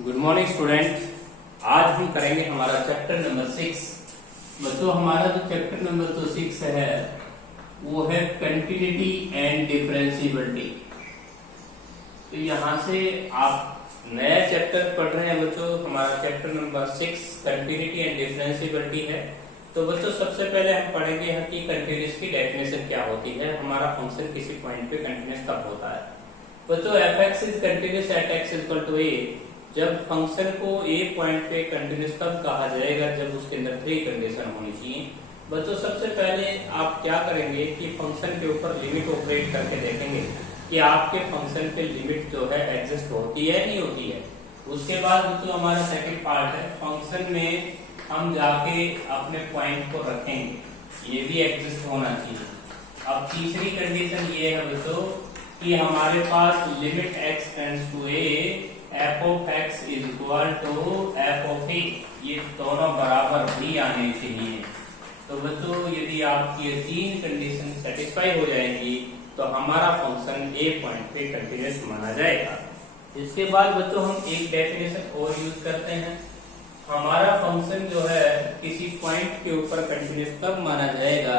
Good morning student. आज हम करेंगे हमारा चैप्टर नंबर 6। बच्चों हमारा जो चैप्टर नंबर 6 है वो है कंटिन्यूटी एंड डिफरेंशिएबिलिटी। तो यहाँ से आप नया चैप्टर पढ़ रहे हैं बच्चों। हमारा chapter number 6 continuity and differentiability है। तो बच्चों सबसे पहले हम पढ़ेंगे यहाँ की कंटिन्यूस की डेफिनेशन क्या होती है। हमारा फंक्शन किसी पॉइंट पे कंटिन्यूस कब होता है। बच्चों f(x) is continuous at x = a। जब फंक्शन को a पॉइंट पे कंटिन्यूस कब कहा जाएगा, जब उसके अंदर 3 कंडीशन होनी चाहिए। बच्चों सबसे पहले आप क्या करेंगे कि फंक्शन के ऊपर लिमिट ऑपरेट करके देखेंगे कि आपके फंक्शन पे लिमिट जो है एग्जिस्ट होती है नहीं होती है। उसके बाद बच्चों हमारा सेकंड पार्ट है, फंक्शन में हम जाके अपने पॉइंट को रखेंगे, ये भी एग्जिस्ट होना चाहिए। अब तीसरी कंडीशन ये है बच्चों कि हमारे पास limit x tends to a f(x) is equal to f(a), ये दोनों बराबर भी आने चाहिए। तो बच्चों यदि आपकी ये 3 कंडीशन सेटिस्फाई हो जाएंगी तो हमारा फंक्शन a पॉइंट पे कंटिन्यूस माना जाएगा। इसके बाद बच्चों हम एक डेफिनेशन और यूज करते हैं। हमारा फंक्शन जो है किसी पॉइंट के ऊपर कंटिन्यूस कब माना जाएगा,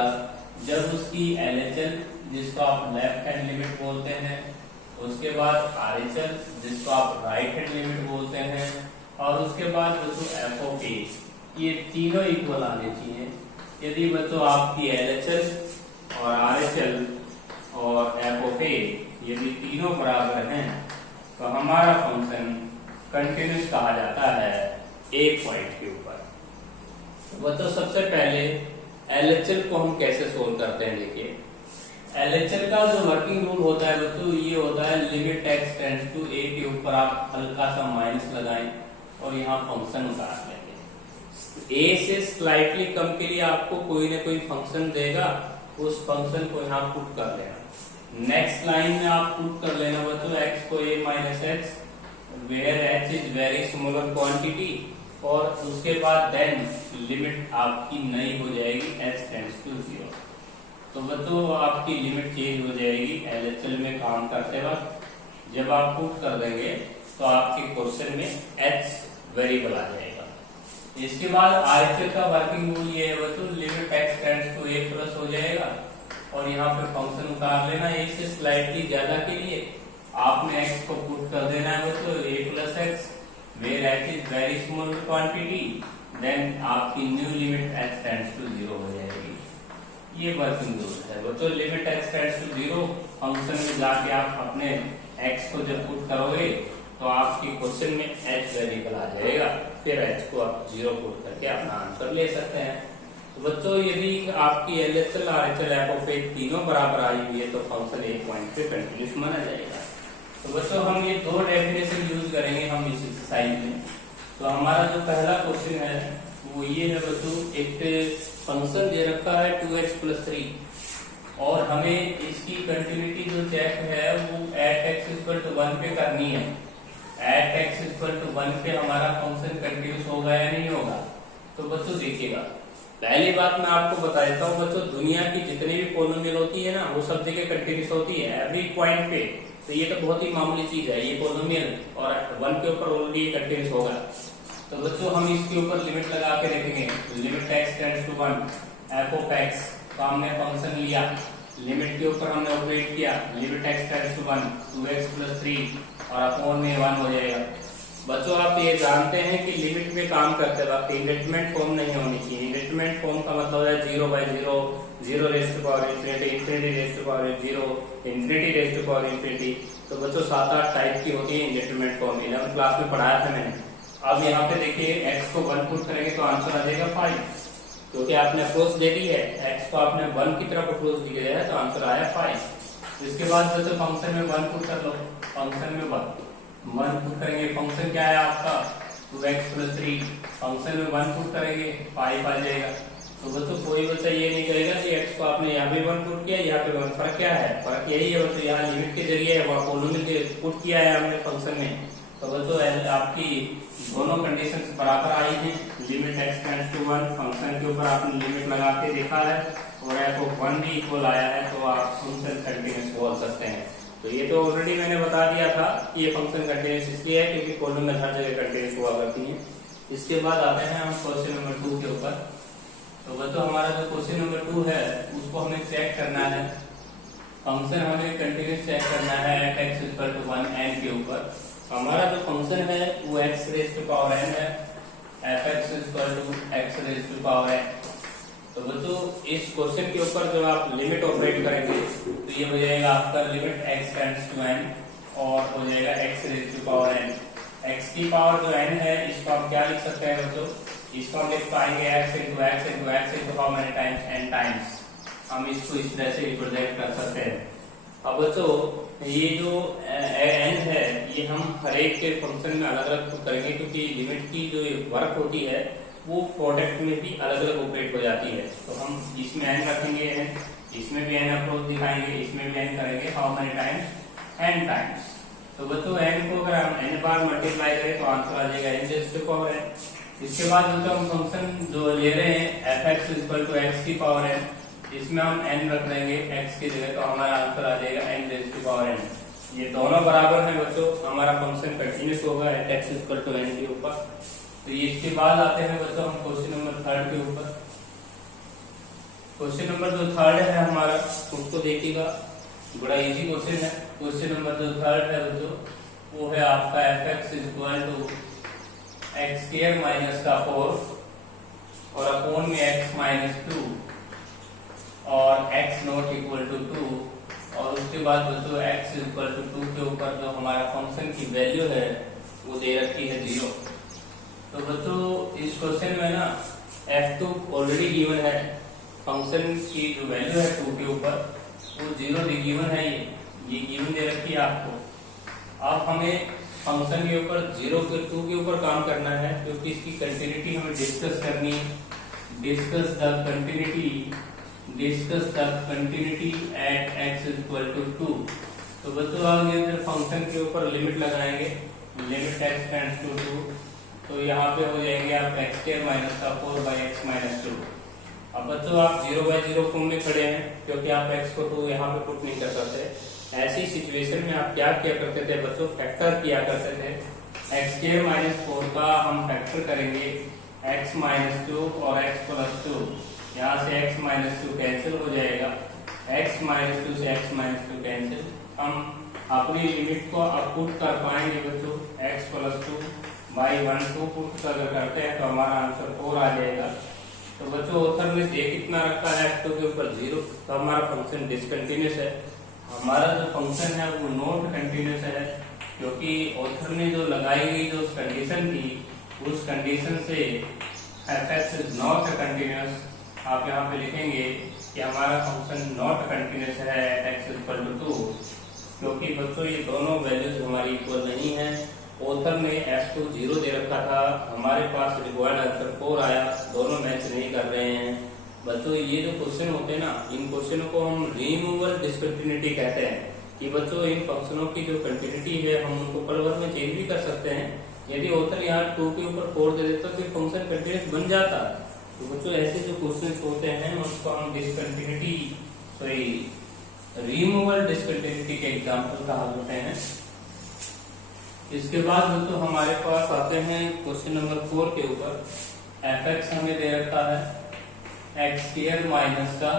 जब उसकी LHL जिसको आप लेफ्ट हैंड लिमिट बोलते हैं, उसके बाद RHL जिसको आप राइट हैंड लिमिट बोलते हैं, और उसके बाद बच्चों f(a), ये तीनों इक्वल आने चाहिए। यदि बच्चों आपकी LHL और RHL और f(a) यदि तीनों बराबर हैं तो हमारा फंक्शन कंटिन्यूस कहा जाता है एक पॉइंट के ऊपर। बच्चों सबसे पहले LHL को हम कैसे सोल्व करते हैं, देखिए LHL का जो वर्किंग रूल होता है बच्चों ये होता है limit x tends to a के ऊपर आप हल्का सा माइनस लगाएं और यहाँ फंक्शन उतार लेंगे। a से स्लाइटली कम के लिए आपको कोई ना कोई फंक्शन देगा, उस फंक्शन को यहाँ पुट कर लेना। नेक्स्ट लाइन में आप पुट कर लेना बच्चों x को a minus x where h is very smaller quantity, और उसके बाद देन लिमिट आपकी नई हो जाएगी h टेंड्स टू 0। तो बच्चों आपकी लिमिट चेंज हो जाएगी LHL में काम करते वक्त। जब आप पुट कर देंगे तो आपके क्वेश्चन में h वेरिएबल आ जाएगा। इसके बाद RHL का वर्किंग रूल ये है बच्चों, limit x tends to a plus हो जाएगा और यहाँ पे फंक्शन उतार लेना a से स्लाइटली ज्यादा के लिए आपने x को पुट कर देना है बच्चों a plus x where h is very small quantity, then आपकी new limit h tends to 0 हो जाएगी। ये वर्किंग रूल है बच्चों। Limit x tends to 0 function में जाके आप अपने x को जब पुट करोगे तो आपके क्वेश्चन में h वेरिएबल आ जाएगा, फिर h को आप 0 पुट करके अपना आंसर ले सकते हैं। तो बच्चों यदि आपकी LHL RHL f(a) तीनों बराबर आई हुई है तो फंक्शन एक पॉइंट पे कंटिन्यूस माना जाएगा। तो बच्चों हम ये 2 डेफिनेशन यूज करेंगे हम इस एक्सरसाइज में। तो हमारा जो पहला क्वेश्चन है वो ये है बच्चों, एक फंक्शन दे रखा है 2x + 3 और हमें इसकी कंटिन्यूटी जो चेक है वो @x = 1 पे करनी है। @x = 1 पे हमारा फंक्शन कंटिन्यूस होगा या नहीं होगा। तो बच्चों देखिएगा, पहली बात मैं आपको बता देता हूँ बच्चों, दुनिया की जितनी भी पॉलिनोमियल होती है ना वो सब जगह कंटिन्यूस होती है एवरी पॉइंट पे। तो ये तो बहुत ही मामूली चीज है, ये पॉलिनोमियल और 1 के ऊपर ऑलरेडी कंटिन्यूस होगा। तो बच्चों हम इसके ऊपर लिमिट लगा के देखेंगे। Limit x tends to 1 f(x), तो हमने फंक्शन लिया, लिमिट के ऊपर हमने ऑपरेट किया, limit x tends to 1 2x + 3 और अपॉन में 1 हो जाएगा। बच्चों आप ये जानते हैं कि लिमिट में काम करते वक्त इंक्रीमेंट फॉर्म नहीं होनी चाहिए। इंक्रीमेंट फॉर्म का मतलब है 0/0, 0 raised to power infinity, infinity raised to power 0, infinity raised to power infinity। तो बच्चों 7-8 टाइप की होती है इंक्रीमेंट फॉर्म, 11th क्लास में पढ़ाया था मैंने। अब यहाँ पे देखिए x को 1 पुट करेंगे तो आंसर आ जाएगा 5, क्योंकि आपने अप्रोच दे दी है, x को आपने 1 की तरफ अप्रोच दिया है तो आंसर आया 5। इसके बाद जो फंक्शन में 1 पुट कर लो, फंक्शन में 1 पुट करेंगे, फंक्शन क्या है आपका 2x + 3, फंक्शन में 1 पुट करेंगे 5 आ जाएगा। तो बच्चों कोई बच्चा ये नहीं करेगा कि x को आपने यहाँ पे 1 पुट किया यहाँ पे 1, फर्क क्या है, फर्क यही है बच्चों, यहाँ लिमिट के जरिए पॉलिनोमियल पुट किया है हमने फंक्शन में। तो बच्चों आपकी दोनों कंडीशंस बराबर आई हैं। Limit x tends to 1 function के ऊपर आपने लिमिट लगा के देखा है और f(1) भी इक्वल आया है, तो आप फंक्शन कंटिन्यूस बोल सकते हैं। तो ये तो ऑलरेडी मैंने बता दिया था कि ये फंक्शन कंटिन्यूस इसलिए है क्योंकि कॉलम में हर जगह कंटिन्यूस हुआ करती है। इसके बाद आते हैं हम क्वेश्चन नंबर 2 के ऊपर। तो बच्चों हमारा जो क्वेश्चन नंबर 2 है उसको हमें चेक करना है, फंक्शन हमें कंटिन्यूस चेक करना है x इक्वल टू 1 n के ऊपर। हमारा जो फंक्शन है वो x raise to power n है, f(x) equal to x raise to power n। तो बच्चों इस क्वेश्चन के ऊपर जब आप लिमिट ऑपरेट करेंगे तो ये हो जाएगा आपका limit x tends to n और हो जाएगा x raise to power n। x की पावर जो n है इसको हम क्या लिख सकते हैं बच्चों, इसको हम लिख पाएंगे x into x into x into how many times n times. हम इसको इस तरह से रिप्रेजेंट कर सकते हैं। अब बच्चों ये जो n है ये हम हर एक के फंक्शन में अलग अलग करेंगे क्योंकि लिमिट की जो वर्क होती है वो प्रोडक्ट में भी अलग अलग ऑपरेट हो जाती है। तो हम इसमें n रखेंगे n, इसमें भी n अप्रोच दिखाएंगे, इसमें भी n करेंगे, how many times n times. तो बच्चों n को अगर हम n बार मल्टीप्लाई करें तो आंसर आ जाएगा n raise to power n। इसके बाद बच्चों हम फंक्शन जो ले रहे हैं f(x) इक्वल टू x की पावर n, इसमें हम n रख लेंगे x की जगह तो हमारा आंसर आ जाएगा n raise to power n। ये दोनों बराबर हैं बच्चों, हमारा फंक्शन कंटिन्यूस होगा x इक्वल टू n के ऊपर। तो ये इसके बाद आते हैं बच्चों हम क्वेश्चन नंबर 3 के ऊपर। क्वेश्चन नंबर जो 3 है हमारा उसको देखिएगा, बड़ा इजी क्वेश्चन है। क्वेश्चन नंबर जो 3 है बच्चों वो है आपका f(x) equal to x square minus का 4 और अपॉन में x माइनस 2 और x नॉट इक्वल टू 2 और उसके बाद बच्चों x इक्वल टू 2 के ऊपर जो हमारा फंक्शन की वैल्यू है वो दे रखी है 0। तो बच्चों इस क्वेश्चन में ना f2 ऑलरेडी गिवन है, फंक्शन की जो वैल्यू है 2 के ऊपर वो 0 गिवन है, ये गिवन दे रखी है आपको। अब हमें फंक्शन के ऊपर 0 के 2 के ऊपर काम करना है क्योंकि इसकी कंटिन्यूटी हमें डिस्कस करनी है। Discuss the continuity at x equal to 2। तो बच्चों आगे फंक्शन के ऊपर लिमिट लगाएंगे, लिमिट x टेंड्स टू 2 तो यहाँ पे हो जाएंगे आप x स्क्वायर माइनस का 4 बाई एक्स माइनस 2। अब बच्चों आप 0 बाई 0 फॉर्म में खड़े हैं क्योंकि आप x को 2 यहाँ पे पुट नहीं कर सकते। ऐसी सिचुएशन में आप क्या किया करते थे बच्चों, फैक्टर किया करते थे। x स्क्वायर माइनस 4 का हम फैक्टर करेंगे x माइनस 2 और x प्लस 2, यहाँ से x माइनस 2 कैंसिल हो जाएगा, x माइनस 2 से x माइनस 2 कैंसिल। हम अपनी लिमिट को अब पुट कर पाएंगे बच्चों, x प्लस 2 बाई 1 2 पुट अगर करते हैं तो हमारा आंसर 4 आ जाएगा। तो बच्चों ऑथर ने ये कितना रखा है f2 के ऊपर 0, तो हमारा फंक्शन डिसकंटिन्यूस है। हमारा जो फंक्शन है वो नॉट कंटिन्यूस है क्योंकि ऑथर ने जो लगाई गई जो कंडीशन थी उस कंडीशन से f(x) इज नॉट कंटिन्यूस। आप यहाँ पे लिखेंगे कि हमारा फंक्शन नॉट कंटिन्यूस है x इक्वल टू 2 क्योंकि बच्चों ये दोनों वैल्यूज हमारी इक्वल नहीं है। ऑथर ने f2 0 दे रखा था, हमारे पास रिक्वायर्ड आंसर 4 आया, दोनों मैच नहीं कर रहे हैं। बच्चों ये जो क्वेश्चन होते हैं ना, इन क्वेश्चनों को हम रिमूवल डिसकंटिन्यूटी कहते हैं कि बच्चों इन फंक्शनों की जो कंटिन्यूटी है हम उनको पल भर में चेंज भी कर सकते हैं। यदि ऑथर यहाँ 2 के ऊपर 4 दे देता तो फंक्शन कंटिन्यूस बन जाता। तो बच्चों ऐसे जो क्वेश्चन होते हैं उसको हम डिसकंटिन्यूटी रिमूवल डिसकंटिन्यूटी के एग्जाम्पल कहा जाते हैं। इसके बाद दोस्तों हमारे पास आते हैं क्वेश्चन नंबर 4 के ऊपर। f(x) हमें दे रखा है x स्क्वायर माइनस का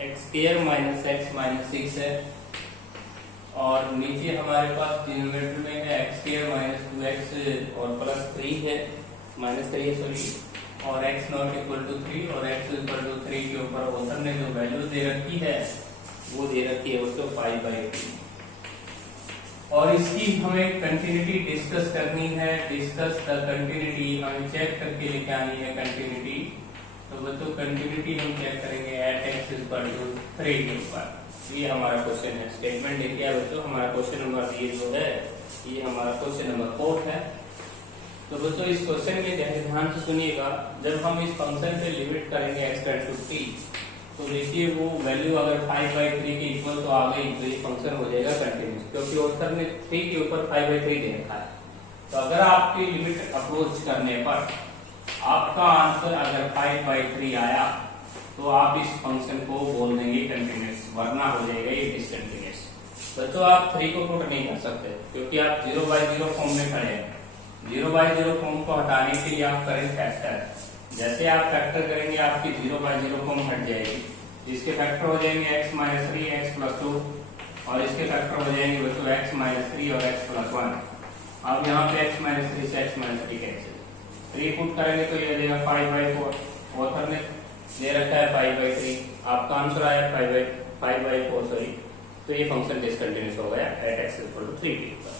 x square minus x minus 6 है और नीचे हमारे पास डिनोमिनेटर में है x स्क्वायर माइनस 2x और प्लस 3 है, माइनस 3 है सॉरी, और x नॉट इक्वल टू 3 और x इक्वल टू 3 के ऊपर ऑथर ने जो वैल्यू दे रखी है वो दे रखी है उसको 5/3 और इसकी हमें कंटिन्यूटी डिस्कस करनी है। डिस्कस द कंटिन्यूटी हमें चेक करके लेके आनी है कंटिन्यूटी। तो बच्चों कंटिन्यूटी हम चेक करेंगे एट x इक्वल टू 3 के ऊपर। ये हमारा क्वेश्चन है, स्टेटमेंट लिखिए बच्चों। हमारा क्वेश्चन नंबर ये जो है ये हमारा क्वेश्चन नंबर 4 है। तो बच्चों इस क्वेश्चन में ध्यान से सुनिएगा, जब हम इस फंक्शन पे लिमिट करेंगे x टेंड्स टू 3 तो देखिए वो वैल्यू अगर 5/3 के इक्वल तो आ गई तो ये फंक्शन हो जाएगा कंटिन्यूस क्योंकि ऑथर ने 3 के ऊपर 5/3 दे रखा है। तो अगर आपकी लिमिट अप्रोच करने पर आपका आंसर अगर 5/3 आया तो आप इस फंक्शन को बोल देंगे कंटिन्यूस, वरना हो जाएगा ये डिसकंटिन्यूस। बच्चों आप 3 को पुट नहीं कर सकते क्योंकि आप 0/0 फॉर्म में खड़े हैं। 0/0 फॉर्म को हटाने के लिए आप करें फैक्टर। जैसे आप फैक्टर करेंगे आपकी 0/0 फॉर्म हट जाएगी। इसके फैक्टर हो जाएंगे x - 3 x + 2 और इसके फैक्टर हो जाएंगे बच्चों x - 3 और x + 1। अब यहाँ पे x - 3 से x - 3 कैंसिल, 3 पुट करेंगे तो ये देगा 5/4। ऑथर ने दे रखा है 5/3, आपका आंसर आया 5/4 सॉरी। तो ये फंक्शन डिसकंटिन्यूअस हो गया एट x = 3 के ऊपर।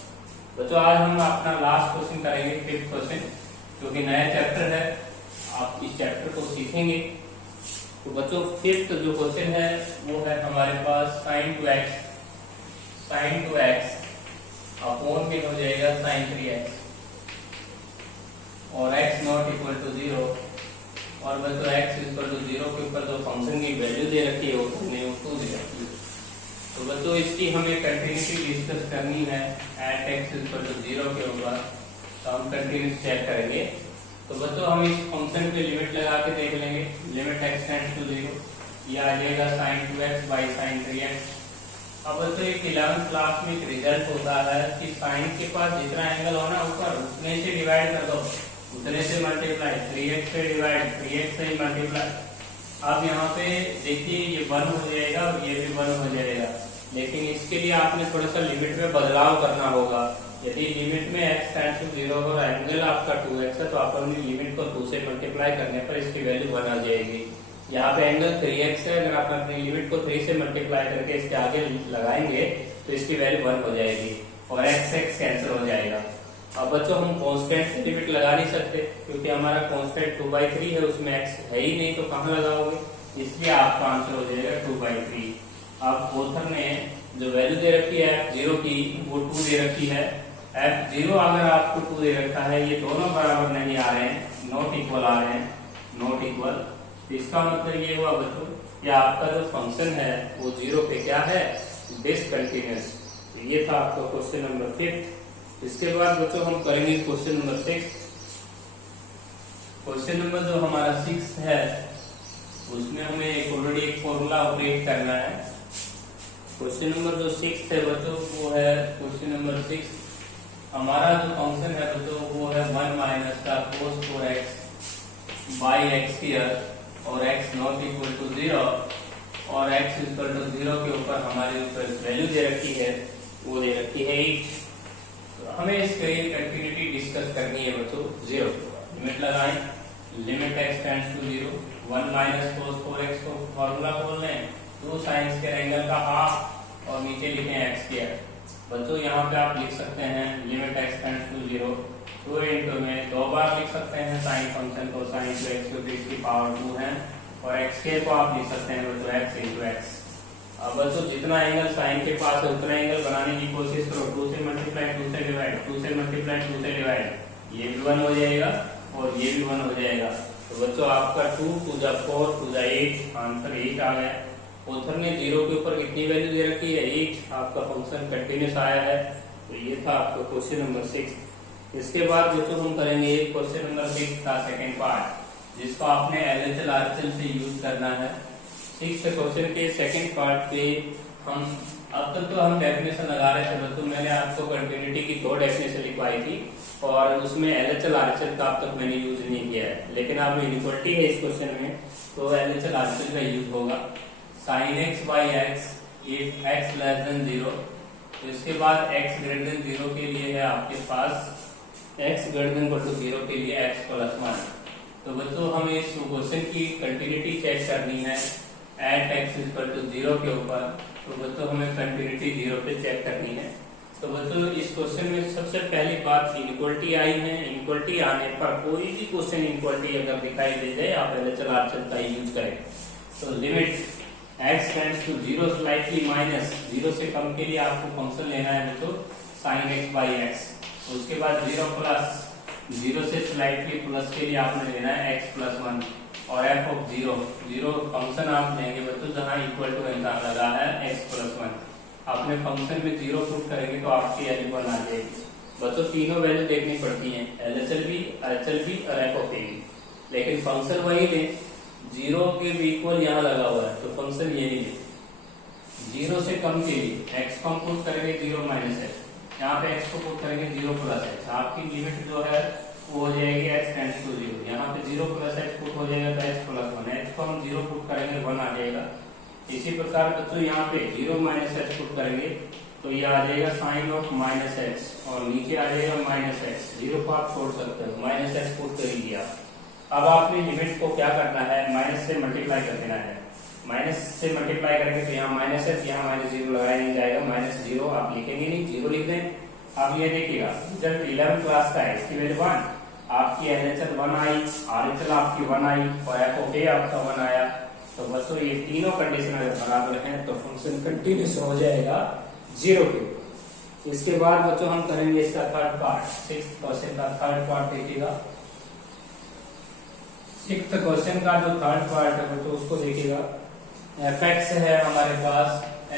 बच्चों आज हम अपना लास्ट क्वेश्चन करेंगे, 5th क्वेश्चन, क्योंकि नया चैप्टर है, आप इस चैप्टर को सीखेंगे। तो बच्चों 5th जो क्वेश्चन है वो है हमारे पास sin 2x अपॉन में हो जाएगा sin 3x और x ≠ 0 और बच्चों x = 0 के ऊपर जो फंक्शन की वैल्यू दे रखी है वो 2 दे रखी है। तो बच्चों इसकी हमें कंटिन्यूटी डिस्कस करनी है एट x = 0 के ऊपर। तो हम कंटिन्यूस चेक करेंगे। तो बच्चों हम इस फंक्शन पे लिमिट लगा के देख लेंगे। लिमिट x → 0, ये आ जाएगा sin 2x sin 3x। अब बच्चों एक 11th क्लास में एक रिजल्ट होता है कि साइन के पास जितना एंगल हो ना ऊपर उतने से डिवाइड कर दो, उतने से मल्टीप्लाई, 3x से डिवाइड 3x से मल्टीप्लाई। अब यहाँ पे देखिए ये 1 हो जाएगा और ये भी 1 हो जाएगा, लेकिन इसके लिए आपने थोड़ा सा लिमिट में बदलाव करना होगा। यदि लिमिट में x → 0 और एंगल आपका 2x है तो आप अपनी लिमिट को 2 से मल्टीप्लाई करने पर इसकी वैल्यू 1 आ जाएगी। यहाँ पे एंगल 3x है, अगर आप अपनी लिमिट को 3 से मल्टीप्लाई करके इसके आगे लगाएंगे तो इसकी वैल्यू 1 हो जाएगी और x कैंसिल हो जाएगा। अब बच्चों हम कांस्टेंट से लिमिट लगा नहीं सकते क्योंकि हमारा कांस्टेंट 2/3 है, उसमें x है ही नहीं, तो कहाँ लगाओगे, इसलिए आपका आंसर हो जाएगा 2/3। अब ऑथर ने जो वैल्यू दे रखी है f0 की वो 2 दे रखी है। f0 अगर आपको 2 दे रखा है, ये दोनों बराबर नहीं आ रहे हैं, नॉट इक्वल आ रहे हैं, नॉट इक्वल। तो इसका मतलब ये हुआ बच्चों कि आपका जो फंक्शन है वो 0 पे क्या है, डिसकंटिन्यूअस। तो ये था आपका क्वेश्चन नंबर 5। इसके बाद बच्चों हम करेंगे क्वेश्चन नंबर 6। क्वेश्चन नंबर जो हमारा 6 है उसमें हमें ऑलरेडी एक फॉर्मूला ऑपरेट करना है। क्वेश्चन नंबर जो 6 है बच्चों वो है क्वेश्चन नंबर 6। हमारा जो फंक्शन है बच्चों वो है 1 - cos 4x x² और x ≠ 0 और x = 0 के ऊपर हमारे ऊपर वैल्यू दे रखी है, वो दे रखी है 8। तो हमें इसके कंटिन्यूटी डिस्कस करनी है बच्चों 0 के ऊपर। लिमिट लगाएं, लिमिट x → 0, 1 - cos 4x को फॉर्मूला खोल लें, 2 sin स्क्वायर एंगल का हाफ और नीचे लिखें x²। बच्चों यहाँ पे आप लिख सकते हैं लिमिट x → 0, 2 इंटू में 2 बार लिख सकते हैं साइन फंक्शन को, sin 2x क्योंकि इसकी पावर 2 है, और x² को आप लिख सकते हैं बच्चों x × x। अब बच्चों जितना एंगल साइन के पास है उतना एंगल बनाने की कोशिश करो, 2 से मल्टीप्लाई 2 से डिवाइड, 2 से मल्टीप्लाई 2 से डिवाइड, ये भी 1 हो जाएगा और ये भी 1 हो जाएगा। तो बच्चों आपका 2 × 4 × 8, आंसर 8 आ गया। ऑथर ने 0 के ऊपर कितनी वैल्यू दे रखी है, 8। आपका फंक्शन कंटिन्यूस आया है। तो ये था आपका क्वेश्चन नंबर 6। इसके बाद बच्चों हम करेंगे क्वेश्चन नंबर 6 का सेकंड पार्ट, जिसको आपने LHL RHL से यूज करना है। 6th क्वेश्चन के सेकंड पार्ट पे हम अब तक तो हम डेफिनेशन लगा रहे थे बच्चों, मैंने आपको कंटिन्यूटी की 2 डेफिनेशन लिखवाई थी और उसमें LHL RHL का अब तक मैंने यूज नहीं किया है, लेकिन आप इनइक्वालिटी है इस क्वेश्चन में तो LHL RHL का यूज होगा। sin x/x if x < 0, तो इसके बाद x > 0 के लिए है आपके पास x > 0 के लिए x + 1। तो बच्चों हमें इस क्वेश्चन की कंटिन्यूटी चेक करनी है एट x = 0 के ऊपर। तो बच्चों हमें कंटिन्यूटी 0 पे चेक करनी है। तो बच्चों इस क्वेश्चन में सबसे पहली बात इनइक्वालिटी आई है। इनइक्वालिटी आने पर कोई भी क्वेश्चन इनइक्वालिटी अगर दिखाई दे जाए आप LHL RHL का यूज करें। तो लिमिट x → 0 स्लाइटली माइनस, 0 से कम के लिए आपको फंक्शन लेना है बच्चों sin x/x। उसके बाद 0 प्लस, 0 से स्लाइटली प्लस के लिए आपने लेना है x + 1 और f(0) फंक्शन आप लेंगे बच्चों जहां इक्वल टू निशान लगा है x + 1। आपने फंक्शन में 0 पुट करेंगे तो आपकी वैल्यू 1 आ जाएगी। बच्चों तीनों वैल्यू देखनी पड़ती हैं, LHL भी, RHL भी और f(a) भी, लेकिन फंक्शन वही लें, 0 के भी इक्वल यहाँ लगा हुआ है तो फंक्शन ये नहीं है। जीरो से कम के लिए x को हम पुट करेंगे 0 माइनस x, यहाँ पे x को पुट करेंगे 0 प्लस x, आपकी लिमिट जो है वो हो जाएगी x टेंड्स टू 0, यहाँ पे 0 प्लस x पुट हो जाएगा तो x प्लस 1, x को हम 0 पुट करेंगे 1 आ जाएगा। इसी प्रकार बच्चों यहाँ पे 0 माइनस x पुट करेंगे तो ये आ जाएगा साइन ऑफ माइनस एक्स और नीचे आ जाएगा माइनस एक्स, 0 को आप छोड़ सकते हो, माइनस एक्स पुट कर दीजिए आप। अब आपने लिमिट को क्या करना है, माइनस से मल्टीप्लाई कर देना है, माइनस से मल्टीप्लाई करेंगे तो यहाँ माइनस है, यहाँ माइनस 0 लगाया नहीं जाएगा, माइनस 0 आप लिखेंगे नहीं, 0 लिख दें। अब ये देखिएगा रिजल्ट 11 क्लास का है, इसकी वैल्यू 1, आपकी एनएचएल 1 आई, आरएचएल आपकी 1 आई और एफ ऑफ ए आपका 1 आया। तो बच्चों ये तीनों कंडीशन अगर बराबर हैं तो फंक्शन कंटिन्यूस हो जाएगा 0 के ऊपर। इसके बाद बच्चों हम करेंगे इसका थर्ड पार्ट, 6th क्वेश्चन का थर्ड पार्ट देखिएगा। 6th क्वेश्चन का जो थर्ड पार्ट है बच्चों उसको देखिएगा। fx है हमारे पास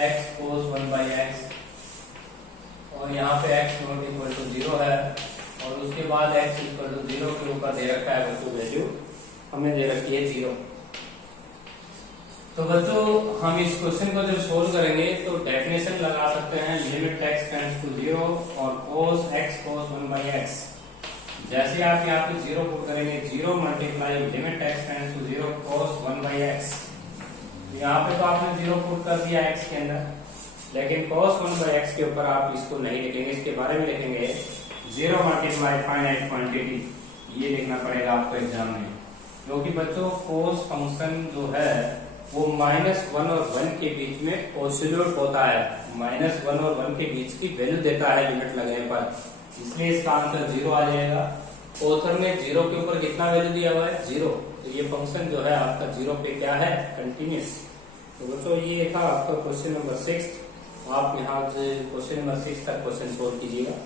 x cos 1/x और यहाँ पे x नॉट इक्वल टू 0 है और उसके बाद x इक्वल टू 0 के ऊपर दे रखा है बच्चों वैल्यू हमें दे रखी है 0। तो बच्चों हम इस क्वेश्चन को जब सोल्व करेंगे तो डेफिनेशन लगा सकते हैं लिमिट x टेंड्स टू 0 और cos x cos 1/x। जैसे आप यहाँ पे 0 पुट करेंगे 0 multiply limit x tends to 0 cos 1/x, यहाँ पे तो आपने 0 पुट कर दिया x के अंदर, लेकिन cos 1/x के ऊपर आप इसको नहीं लिखेंगे, इसके बारे में लिखेंगे 0 मल्टीप्लाई फाइनाइट क्वांटिटी, ये लिखना पड़ेगा आपको एग्जाम में। क्योंकि बच्चों cos फंक्शन जो है वो -1 और 1 के बीच में ऑसिलेट होता है, -1 और 1 के बीच की वैल्यू देता है लिमिट लगने पर, इसलिए इसका आंसर 0 आ जाएगा। ऑथर ने 0 के ऊपर कितना वैल्यू दिया हुआ है 0, तो ये फंक्शन जो है आपका 0 पे क्या है कंटिन्यूस। तो बच्चों ये था आपका क्वेश्चन नंबर 6, आप यहाँ से क्वेश्चन नंबर 6 तक क्वेश्चन सोल्व कीजिएगा।